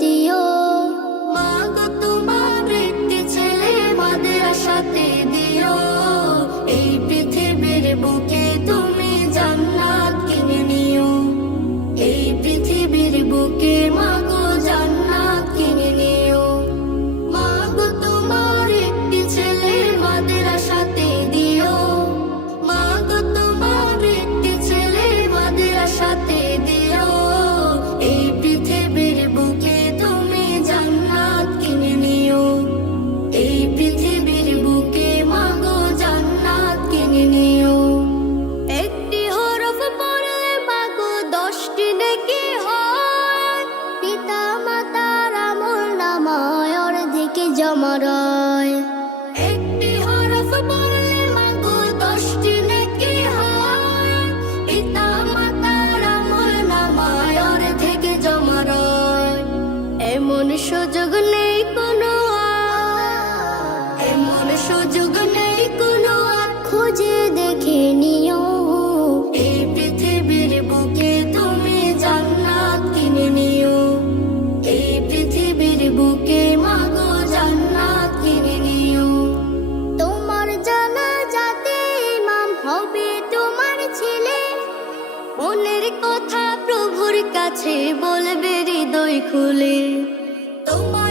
দিও। মাগো তোমার একটি ছেলে মাদ্রাসাতে দিও। এই পৃথিবীর বুকে তুমি জান্নাত কিনে নিও। এই পৃথিবীর বুকে মাগো জান্নাত কিনে নিও। মাগো তোমার একটি ছেলে মাদ্রাসাতে দিও। মাগো তোমার একটি ছেলে মাদ্রাসাতে দিও। এই পৃথিবীর বুকে তুমি জান্নাত কিনে নিও। এই পৃথিবীর বুকে মাগো জান্নাত কিনে নিও। একটি হরফ পড়লে মাগো 10টি নেকি হয়। পিতা মাতার আমলনামায় অর্ধেক জমা রয়। একটি হরফ পড়লে মাগো 10টি নেকি হয়। পিতা মাতার আমলনামায় অর্ধেক জমা রয়। এমন সুযোগ নেই কোনো আর, এমন সুযোগ নেই কোনো আর, খুঁজে দেখে নিও। এই পৃথিবীর বুকে তুমি জান্নাত কিনে নিও। এই পৃথিবীর বুকে মাগো জান্নাত কিনে নিও। তোমার জানাজাতে ইমাম হবে তোমার ছেলে। মনের কথা প্রভুর কাছে বলবে হৃদয় খুলে। তোমার